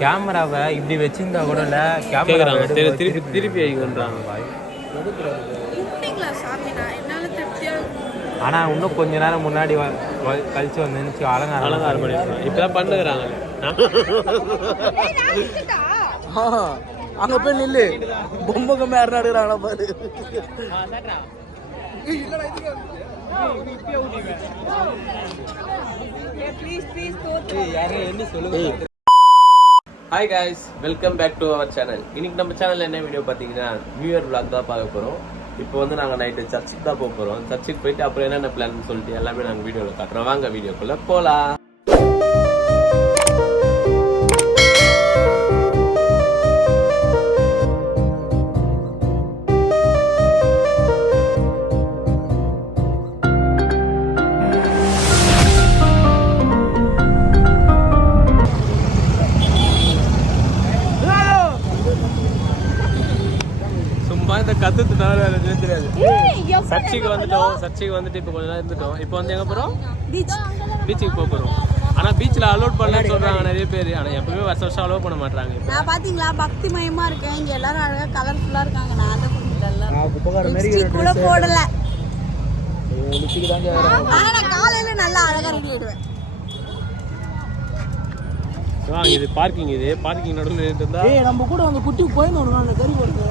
கேமராவை இப்படி வச்சிருந்தா கூட இல்ல கேக்குறாங்க. கேமரா திரு- திருப்பி திருப்பி வைக்கன்றாங்க கூப்பிட்டீங்களா சாமி? நான் என்னால திருப்தியா ஆனா இன்னும் கொஞ்ச நேரம் முன்னாடி கழிச்சு வந்து அலங்காரம் அலங்காரம் பண்ணிருக்காங்க இப்பதான் பண்ணுகிறாங்க அங்க போய் நில்லு. பொம்மை கம்மி யாரும் நடுக்கிறாங்களா பாரு ப்ளீஸ் ப்ளீஸ் தோத்து hi guys welcome back to our channel இன்னைக்கு நம்ம சேனல்ல என்ன வீடியோ பார்த்தீங்கன்னா நியூ இயர் விளாக் தான் பார்க்க போகிறோம் இப்போ வந்து நாங்கள் நைட்டு சர்ச்சுக்கு தான் போக போகிறோம் சர்ச்சுக்கு போயிட்டு அப்புறம் என்னென்ன பிளான் சொல்லிட்டு எல்லாமே நாங்கள் வீடியோவில் காட்டுறோம். வாங்க வீடியோக்குள்ளே போகலாம் சர்ச்சுக்கு வந்துட்டு இப்போ கொஞ்ச நேரம் இருந்துட்டோம். இப்போ வந்து எங்க போறோம்? பீச் பீச்சுக்கு போக போறோம். ஆனா பீச்ல அலோட் பண்ணலன்னு சொல்றாங்க நிறைய பேர். ஆனா எப்பவுமே வருஷம் வருஷம் அலோட் பண்ண மாட்டாங்க நான் பாத்தீங்களா? பக்தி மயமா இருக்கேன். இங்க எல்லாரும் அழகா கலர்ஃபுல்லா இருக்காங்க. நான் தான் கொஞ்சம் டல்லா குப்பக்கார மாதிரி லிப்ஸ்டிக் கூட போடல. லிப்ஸ்டிக் தாங்க ஆனா நான் காலையில நல்லா அழகா ரெடி ஆயிடுவேன். வாங்க இது பார்க்கிங் இது. பார்க்கிங் நடுவில் இருந்தா ஏய் நம்ம கூட அந்த குட்டி போயிருந்தோம் அந்த கறி போடுறது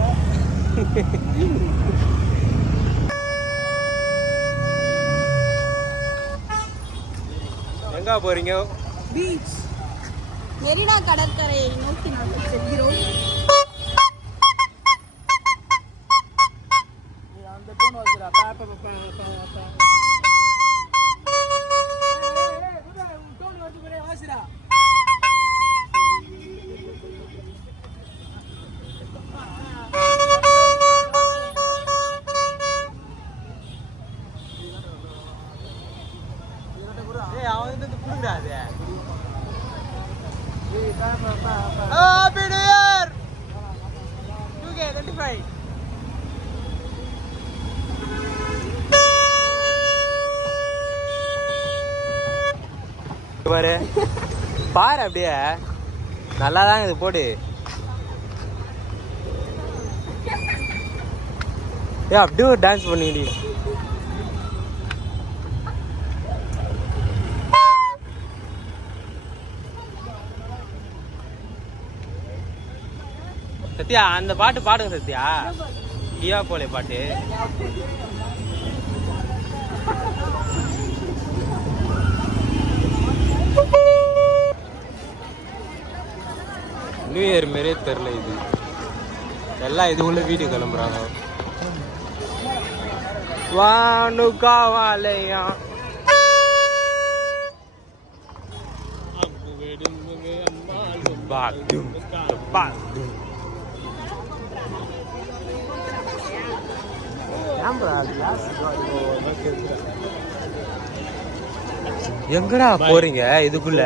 எங்கே போறீங்க? பீச் மெரினா கடற்கரையை நோக்கி நாங்கள் செல்கிறோம். அப்படியே. நல்லா தான் இது போடு. ஏ அப்படியே ஒரு டான்ஸ் பண்ணிடி சத்யா அந்த பாட்டு பாடுங்க சத்யா. கியா போலே பாட்டு. நியூ இயர் மாரியே தெரில இது. எல்லாம் இது உள்ள வீடு கிளம்புறாங்க. வானு காவாலையா எங்கடா போறீங்க? இதுக்குள்ள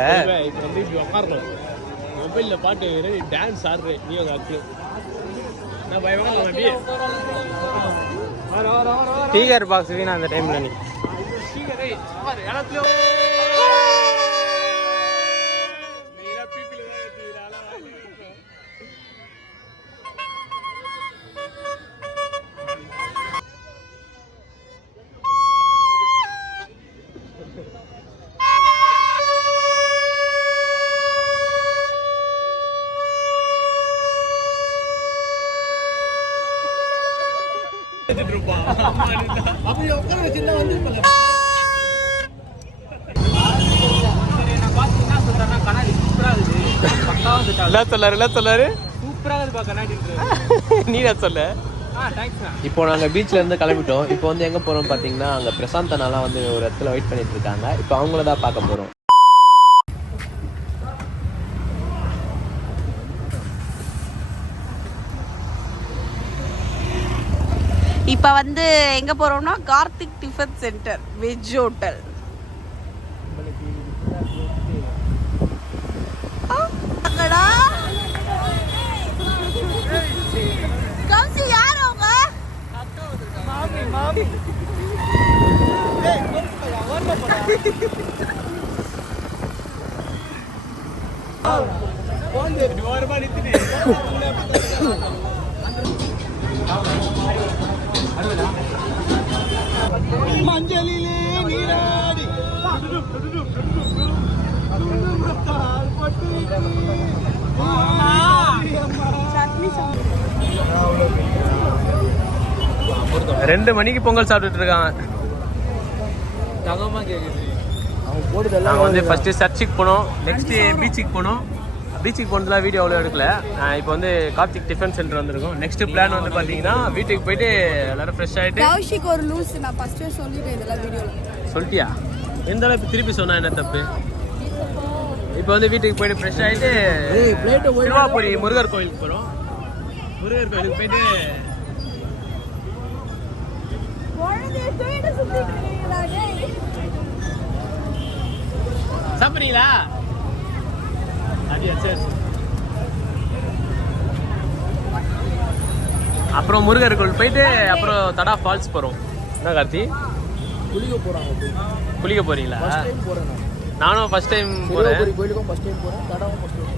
இது வந்து இப்படி உட்காரணும் மொபைல்ல பாட்டு டான்ஸ் ஆடுறேன் நீ உங்க அக்கு நான் பயமா அப்படியே. வர வர வர வர. டீகர் பாக்ஸ் வீணா அந்த டைம்ல நீ. சீக்கிரம் ஏய், அப்படி உட்கார வச்சிருந்தா வந்து சொல்லாரு சொல்லாரு இப்போ நாங்கள் பீச்ல இருந்து கிளம்பிட்டோம். இப்போ வந்து எங்க போறோம் பாத்தீங்கன்னா அங்க பிரசாந்த் வந்து ஒரு இடத்துல வெயிட் பண்ணிட்டு இருக்காங்க. இப்போ அவங்கள தான் பார்க்க போறோம். இப்போ வந்து எங்கே போகிறோம்னா Karthik tiffin centre veg hotel அங்கடா கௌசி யார் அவங்க மாமி மாமி ஏய், வரல போடா. மஞ்சளிலே நீராடி முத்தால் பொட்டு ரெண்டு மணிக்கு பொங்கல் சாப்பிட்டுட்டு கேக்குது. நாங்கள் வந்து ஃபர்ஸ்ட் சர்ச்சுக்கு போனோம். நெக்ஸ்ட் பீச்சுக்கு போனோம். பீச்சுக்கு போனதுலாம் வீடியோ அவ்வளோ எடுக்கல. இப்போ வந்து கார்த்திக் டிஃபன் சென்டர் வந்திருக்கோம். நெக்ஸ்ட் பிளான் வந்து பார்த்தீங்கன்னா வீட்டுக்கு போயிட்டு எல்லாரும் ஃப்ரெஷ் ஆகிட்டு கௌஷிக் ஒரு லூஸ் நான் ஃபர்ஸ்டே சொல்லிட்டேன் இதெல்லாம் வீடியோவில் சொல்லிட்டியா? எந்த அளவுக்கு திருப்பி சொன்னா என்ன தப்பு? இப்போ வந்து வீட்டுக்கு போயிட்டு ஃப்ரெஷ் ஆகிட்டு திருவாபுரி முருகர் கோயிலுக்கு போகிறோம் முருகர் கோயிலுக்கு போயிட்டு சாப்பிட்றீங்களா? அப்படியா சரி. அப்புறம் முருகர் கோயில் போயிட்டு அப்புறம் தடா ஃபால்ஸ் போகிறோம் என்ன கார்த்தி? குளிக்க போறாங்க போய் குளிக்க நான் நானும் ஃபர்ஸ்ட் டைம் போறேன். சிவபுரி கோயிலுக்கும் ஃபர்ஸ்ட் டைம் போறேன். தடாவும் ஃபர்ஸ்ட் டைம்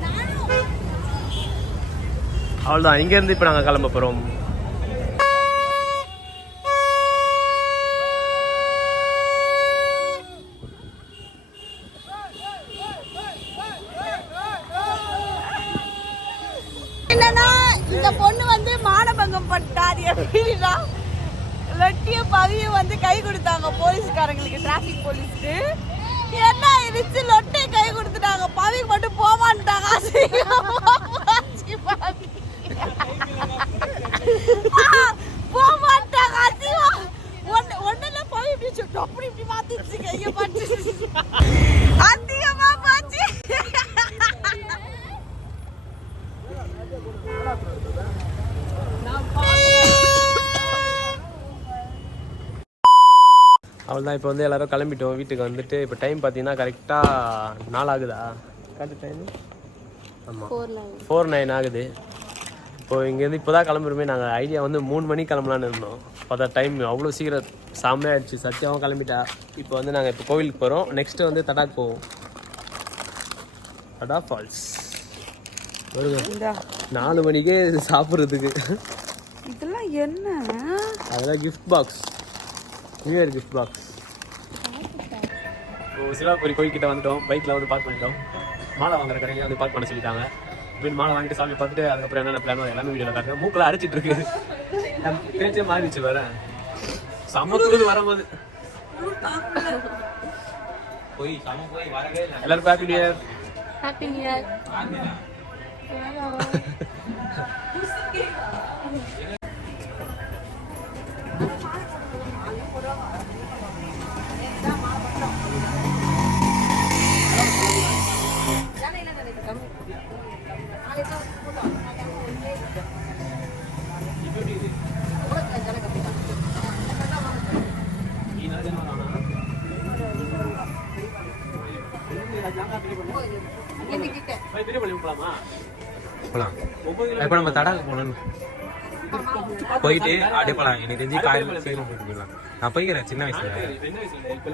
அவ்வளோதான் இங்க இருந்து இப்போ நாங்கள் கிளம்ப போறோம் என்னன்னா இந்த பொண்ணு வந்து மானபங்கம் பண்ணிட்டாரு எப்படின்னா வெட்டிய பவியும் வந்து கை கொடுத்தாங்க போலீஸ்காரங்களுக்கு டிராஃபிக் போலீஸ்க்கு என்ன இருச்சு லொட்டை கை கொடுத்துட்டாங்க பவிக்கு மட்டும் போமான்ட்டாங்க அசிங்கமா போச்சு பவி. போமாட்டாங்க அசிங்கமா ஒன்னு ஒண்ணுல பவி இப்படி சுட்டு அப்படி இப்படி மாத்திடுச்சு கைய பார்த்து அதிகமா போச்சு அவ்வளோதான் இப்போ வந்து எல்லாரும் கிளம்பிட்டோம். வீட்டுக்கு வந்துட்டு இப்போ டைம் பார்த்தீங்கன்னா கரெக்டாக நாலாகுதா கரெக்ட் டைம் ஆமாம் ஃபோர் நைன் ஆகுது. இப்போ இங்கேருந்து இப்போ தான் கிளம்புறமே. நாங்கள் ஐடியா வந்து மூணு மணிக்கு கிளம்பலான்னு இருந்தோம். பார்த்தா டைம் அவ்வளோ சீக்கிரம் செம்மையாயிடுச்சு. சத்தியாவும் கிளம்பிட்டா. இப்போ வந்து நாங்கள் இப்போ கோவிலுக்கு போகிறோம் நெக்ஸ்ட்டு வந்து தடாக் போவோம். தடா ஃபால்ஸ் வருங்க. நாலு மணிக்கே சாப்பிட்றதுக்கு. இதெல்லாம் என்ன? அதெல்லாம் gift box new year gift box இப்போ சிலாபுரி கோயில்கிட்ட வந்துட்டோம் பைக்கில் வந்து பார்க் பண்ணிட்டோம். மாலை வாங்குற கடையில வந்து பார்க் பண்ண சொல்லிட்டாங்க. அப்படின்னு மாலை வாங்கிட்டு சாமி பார்த்துட்டு அதுக்கப்புறம் என்னென்ன பிளான் எல்லாமே வீடியோவில் காட்டுறேன். மூக்கில் அரைச்சிட்டு இருக்கு. பேச்சே மாறிடுச்சு வேற. சமத்துறது வரும்போது போய் சம போய் வரவே இல்லை. எல்லாரும் happy new year happy new year இப்போ நம்ம தடாக போகணும் போயிட்டு அப்படியே போலாம். எனக்கு தெரிஞ்சு காலையில் சீக்கிரம் போயிட்டு போயிடலாம். நான் போய்க்கிறேன். சின்ன வயசுல.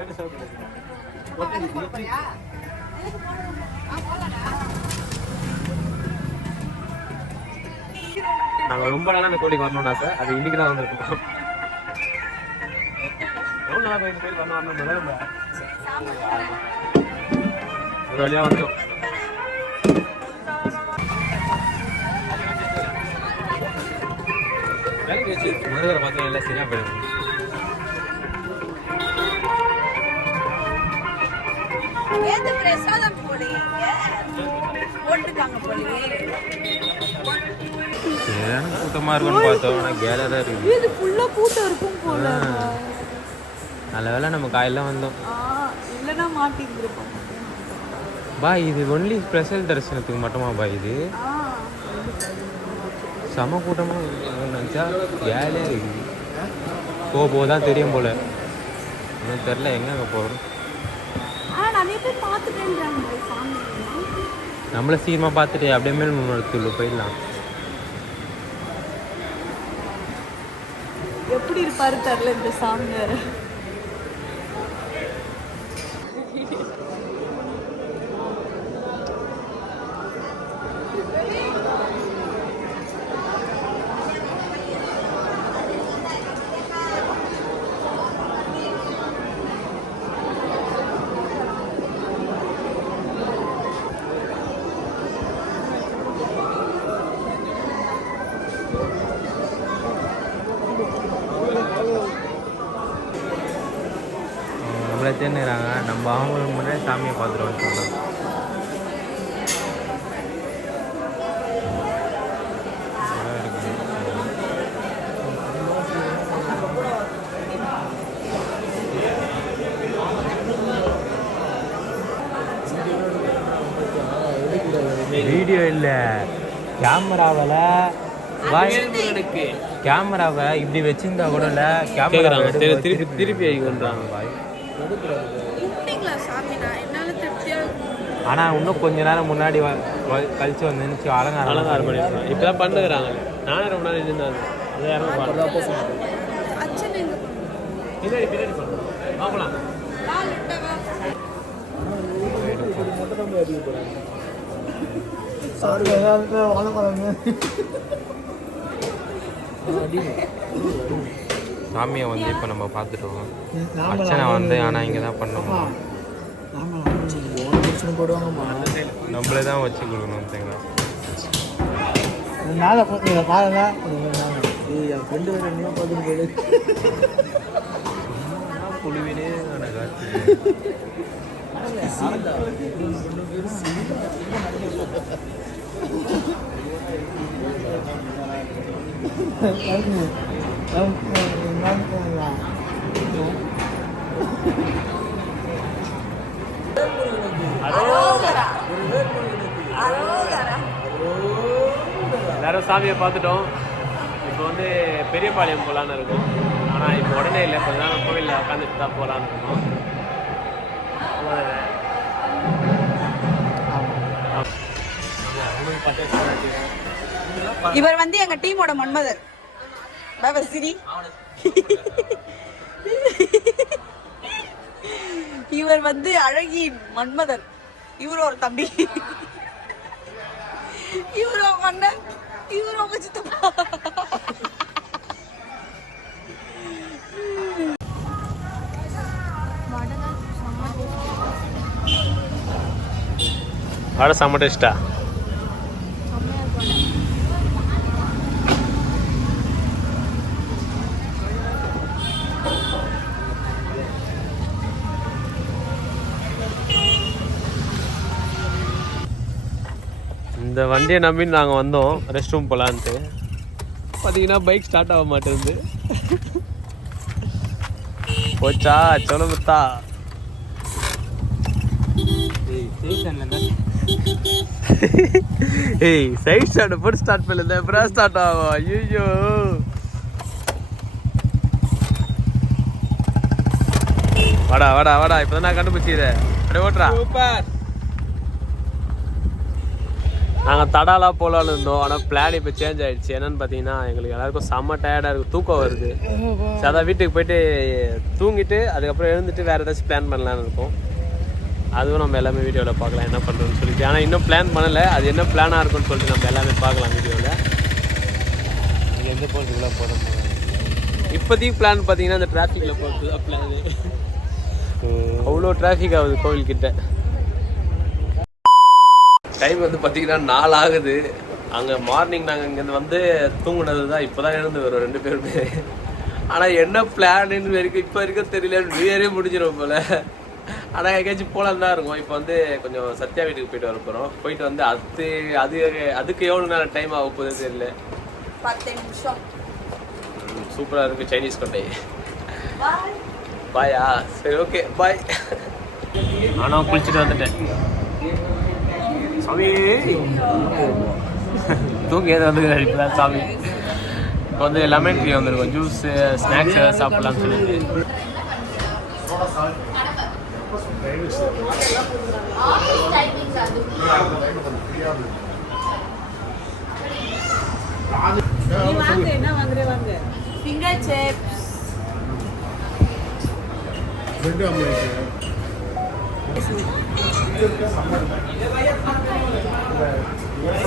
நாங்கள் ரொம்ப நாளாக அந்த கோயிலுக்கு வரணும்னா சார் அது இன்னைக்கு தான் வந்திருக்கோம். ஒரு வழியாக வந்துடும் எல்லாம் போயிடும் ஏது பிரசாதம் போடுவீங்க போட்டுருக்காங்க கூட்டமா இருக்கும்னு பார்த்தோம் இது ஃபுல்லா கூட்டம் இருக்கும் போல நல்ல வேளை நம்ம காலையில் வந்தோம் இல்லனா பாய் இது ஒன்லி ஸ்பெஷல் தரிசனத்துக்கு மட்டுமா பாய் இது? ஆ செம கூட்டமாக நினச்சா வேலையாக இருக்குது போக போக தான் தெரியும் போல. இன்னும் தெரில எங்கே அங்கே போகிறோம் நம்மளை சீக்கிரமாக பார்த்துட்டு அப்படியே மேல் முன்னெடுத்துள்ள போயிடலாம். எப்படி இருப்பாரு தெரியல இந்த சாமி தேர்ந்துக்கிறாங்க நம்ம அவங்க முன்னாடி சாமியை பார்த்துட்டு வந்துட்டோம் வீடியோ இல்லை. கேமராவில் கேமராவை இப்படி வச்சிருந்தா கூட இல்லை. கேமரா திரு- திருப்பி திருப்பி வைங்கன்றாங்க கும்பிட்டீங்களா சாமி? நான் என்னால திருப்தியா இருக்கும் ஆனால் இன்னும் கொஞ்ச நேரம் முன்னாடி வ- வ- கழிச்சு வந்து அலங்காரம் அலங்காரம் பண்ணிருக்காங்க இப்பதான் பண்ணுகிறாங்க நானே ரொம்ப நாள் இருந்தாங்க அதை யாரும். அச்சனை எங்க பின்னாடி பின்னாடி பண்ணுங்க பார்க்கலாம். நாலு விட்டவா சாமியை வந்து இப்போ நம்ம பார்த்துட்டோம். அர்ச்சனை வந்து ஆனால் இங்கே தான் பண்ணணும். நம்மளே தான் வச்சு கொடுக்கணும் பார்த்து பாருங்க. என் ஃப்ரெண்டு வேறு என்ன புழுவினே எல்லாரும் சாமியை பார்த்துட்டோம் இப்போ வந்து பெரியபாளையம் போகலான்னு இருக்கும் ஆனால் இப்போ உடனே இல்லை கொஞ்ச நேரம் கோவிலில் உட்காந்துட்டு தான் போகலான்னு இருக்கோம் இவர் வந்து எங்க டீமோட மன்மதர் பாபா சிரி இவர் வந்து அழகி மன்மதன். இவர் ஒரு தம்பி. இவர் உங்க அண்ணன். இவர் அவங்க சித்தப்பா. வடை செம்ம டேஸ்டா இந்த வண்டியை நம்பி நாங்கள் வந்தோம். ரெஸ்ட் ரூம் போகலான்ட்டு பார்த்தீங்கன்னா பைக் ஸ்டார்ட் ஆக மாட்டேங்குது. போச்சா? சொலமுத்தா ஏய் சைட் ஸ்டார்ட் போட்டு ஸ்டார்ட் பண்ணல அப்புறம் ஸ்டார்ட் ஆகும் ஐயோ வாடா வாடா வாடா. இப்போ நான் கண்டுபிடிச்சிக்கிறேன். அப்படியே ஓட்டுறா. சூப்பர் நாங்கள் தடாலா போகலான்னு இருந்தோம். ஆனால் பிளான் இப்போ சேஞ்ச் ஆயிடுச்சு. என்னன்னு பார்த்தீங்கன்னா எங்களுக்கு எல்லாருக்கும் செம்ம டயர்டாக இருக்குது தூக்கம் வருது. சரி அதான் வீட்டுக்கு போயிட்டு தூங்கிட்டு அதுக்கப்புறம் எழுந்துட்டு வேறு ஏதாச்சும் பிளான் பண்ணலான்னு இருக்கோம். அதுவும் நம்ம எல்லாமே வீடியோவில் பார்க்கலாம் என்ன பண்ணுறோம்னு சொல்லிட்டு. ஆனால் இன்னும் பிளான் பண்ணலை. அது என்ன பிளானாக இருக்கும்னு சொல்லிட்டு நம்ம எல்லாமே பார்க்கலாம் வீடியோவில் எந்த போகிறதுக்குள்ள போகிறோம் இப்போதைக்கு பிளான் பார்த்தீங்கன்னா இந்த டிராஃபிக்கில் போகிறது தான் பிளானு அவ்வளோ டிராஃபிக் ஆகுது கோவில்கிட்ட. டைம் வந்து பார்த்தீங்கன்னா நாலு ஆகுது அங்கே மார்னிங் நாங்கள் இங்கேருந்து வந்து தூங்குனது தான் இப்போ தான் எழுந்து வரோம் ரெண்டு பேருமே. ஆனால் என்ன பிளான்னு வரைக்கும் இப்போ வரைக்கும் தெரியல. நியூ இயரே முடிஞ்சிடும் போல. ஆனால் எங்கேயாச்சும் போகலான்னு தான் இருக்கும். இப்போ வந்து கொஞ்சம் சத்யா வீட்டுக்கு போயிட்டு வர போகிறோம் போயிட்டு வந்து அது அது அதுக்கு எவ்வளோ நேரம் டைம் ஆக போகுது தெரியல. பத்து நிமிஷம். சூப்பராக இருக்குது சைனீஸ் கொண்டை பாயா சரி ஓகே பாய் நானும் குளிச்சுட்டு வந்துட்டேன். சாமி. தூங்கி ஏதோ வந்து இப்பதான் சாமி. இப்போ வந்து லெமன் டீ வந்திருக்கும். ஜூஸ் ஸ்நாக்ஸ் ஏதாவது சாப்பிடலாம்னு ஃபிங்கர் சிப்ஸ்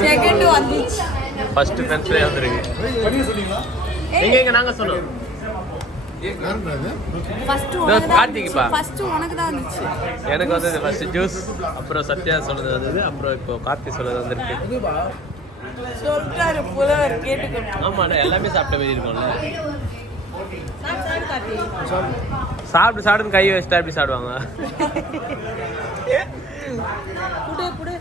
செகண்ட் வந்துச்சு ஃபர்ஸ்ட் ஃப்ரெண்ட்ஸ்லேயே வந்துருக்கு. எங்க எங்க நாங்கள் சொன்னோம். எனக்கு வந்து ஃபர்ஸ்ட் ஜூஸ் அப்புறம் சத்யா சொன்னது வந்தது அப்புறம் இப்போ கார்த்தி சொன்னது வந்திருக்கு. சொல்லிட்டாரு புலவர் கேட்டுக்கணும். ஆமாண்ணா எல்லாமே சாப்பிட்ட மாதிரி இருக்கும்ல. சாப்பிட்டு சாப்பிட்டு கை வச்சுட்டா எப்படி சாப்பிடுவாங்க புடு புடு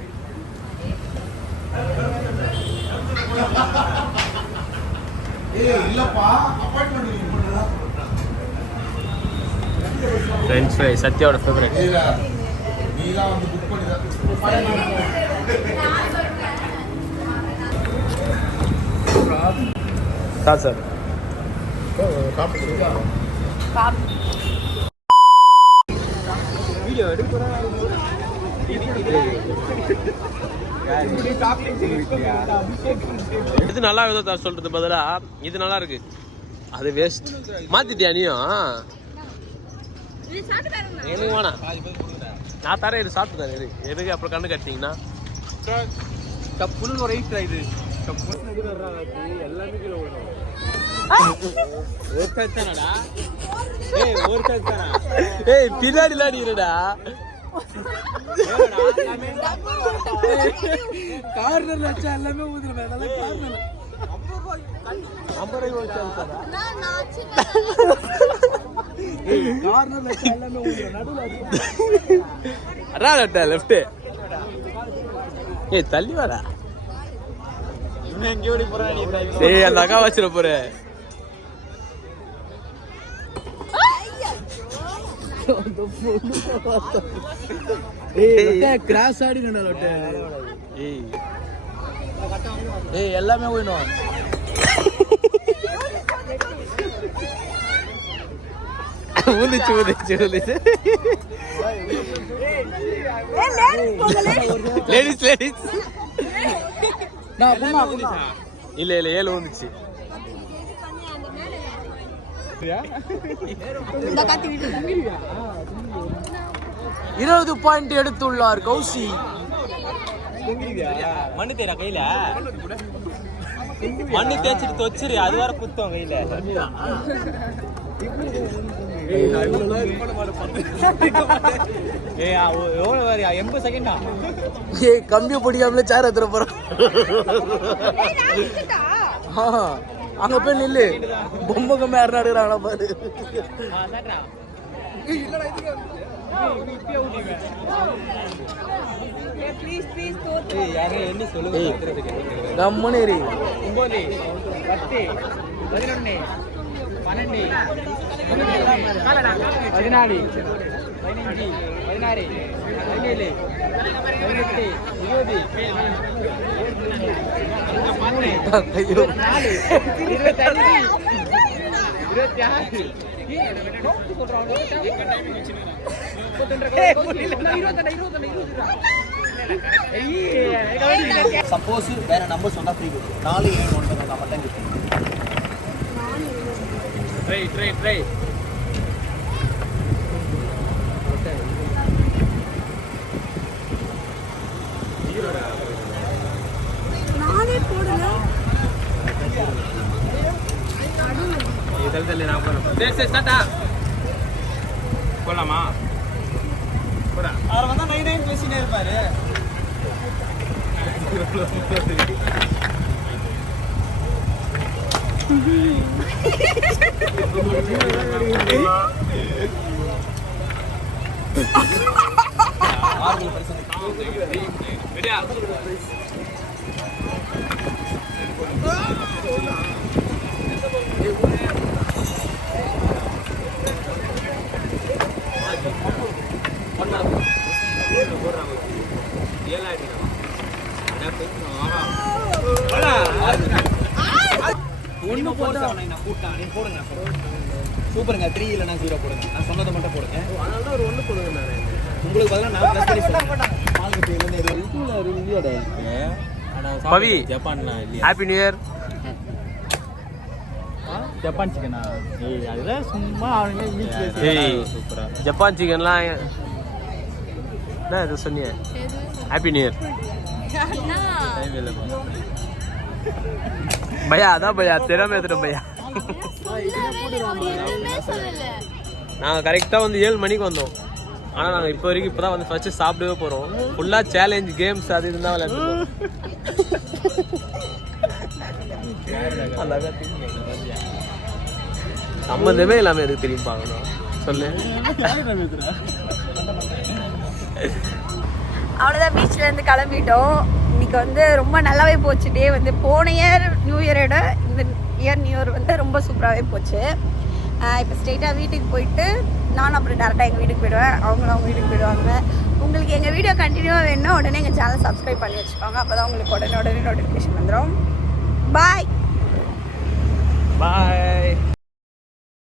ஃப்ரெஞ்ச் ஃப்ரை சத்யாவோட ஃபேவரட் சார். சார் பாப் இது நல்லா இருக்குதோ தர சொல்றது பதிலா இது நல்லா இருக்கு. அது வேஸ்ட் மாத்திட்டியா நீயும்? எனக்கு வேணாம். நான் தரேன் இது சாப்பிட்டு தரேன் இது எதுக்கு அப்புறம் கண்ணு கட்டிங்கன்னா ஒரு ஐஸ் இது எல்லாமே கிலோ ஒரு காய் தானடா? ஏய் ஒரு தானா ஏய் பின்னாடி இருடா கார்னர் வச்சா எல்லாமே ஊதுறேன் நல்லா கார்னர் லெஃப்ட் ஏய் தள்ளி நீ ஏய் அந்த அக்கா வச்சிட போற கிராஸ் ஆடி லொட்டே ஏய் ஏய் எல்லாமே போயிடும் ஊந்துச்சு ஊந்துச்சு ஊந்துச்சு ஏய் லேடிஸ் லேடிஸ் இல்ல இல்ல ஏழு வீட்டு இருபது பாயிண்ட் எடுத்துள்ளார் கௌசி. மண்ணு தேரா கையில? மண்ணு தேய்ச்சிட்டு தொச்சிரு அது வர குத்தம் கையில. கம்பியை பிடிக்காமல சேர் எடுத்துட போறான் ஆ, அங்க போய் நில்லு. பொம்மை கம்மி யாரும் நடுக்கிறாங்களா பாரு ப்ளீஸ் ப்ளீஸ் தோத்து. ஏய் யாரே என்ன சொல்லுங்க கம்முன்னு இரு. ஒன்பது பத்து பதினொன்னு பன்னெண்டு பதினாலு பதினஞ்சு பதினாறு பதினேழு பதினெட்டு இருபது நாலு இருபத்தஞ்சு இருபத்தி ஆறு சப்போஸ் வேற நம்பர் சொன்னா ஃப்ரீ நாலு ஏழு ஒன்பது ட்ரை ட்ரை ட்ரை நானே போடல தள்ளி நான் போறேன். சரி சரி ஸ்டார்ட்டா போலாமா? போடா. அவர் வந்தா நைன் நைன் பேசினே இருப்பாரு. ரெடியா ஒன்று போட்டு நான் கூட்டான் நீங்க போடுங்க சூப்பருங்க. த்ரீ இல்லைனா ஜீரோ போடுங்க. நான் சொன்னதை மட்டும் போடுங்க. அதனால ஒரு ஒன்று கொடுங்க நான். உங்களுக்கு பதிலாக நான் ப்ளஸ் பண்ணி பவி. ஜப்பான்ல இல்லையா? ஹாப்பி நியூ இயர் ஜப்பான் சிக்கனா ஏய் அதெல்லாம் சும்மா அவனுங்க சூப்பரா ஜப்பான் சிக்கன்லாம் என்ன இது சொன்னீங்க ஹாப்பி நியூ இயர் பையா அதான் பையா திறமை எடுத்துட்டோம் பையா நாங்கள் கரெக்டாக வந்து ஏழு மணிக்கு வந்தோம் ஆனால் நாங்கள் இப்போ வரைக்கும் இப்போ தான் வந்து ஃபஸ்ட்டு சாப்பிடவே போகிறோம் ஃபுல்லாக சேலஞ்ச் கேம்ஸ் அது இருந்தால் விளையாடுவோம் சம்மந்தமே எல்லாமே எதுக்கு திரும்பி பார்க்கணும் சொல்லு அவ்வளோதான் பீச்சில் இருந்து கிளம்பிட்டோம். இன்னைக்கு வந்து ரொம்ப நல்லாவே போச்சு. டே வந்து போன இயர் நியூ இயரோட இந்த இயர் நியூ இயர் வந்து ரொம்ப சூப்பராகவே போச்சு. இப்போ ஸ்ட்ரெயிட்டாக வீட்டுக்கு போயிட்டு நானும் அப்புறம் டேரெக்டாக எங்கள் வீட்டுக்கு போயிடுவேன். அவங்களும் அவங்க வீட்டுக்கு போயிடுவாங்க. உங்களுக்கு எங்கள் வீடியோ கண்டினியூவாக வேணும்னா உடனே எங்கள் சேனல் சப்ஸ்கிரைப் பண்ணி வச்சுக்கோங்க. அப்போ தான் உங்களுக்கு உடனே உடனே நோட்டிஃபிகேஷன் வந்துடும் பாய் பாய்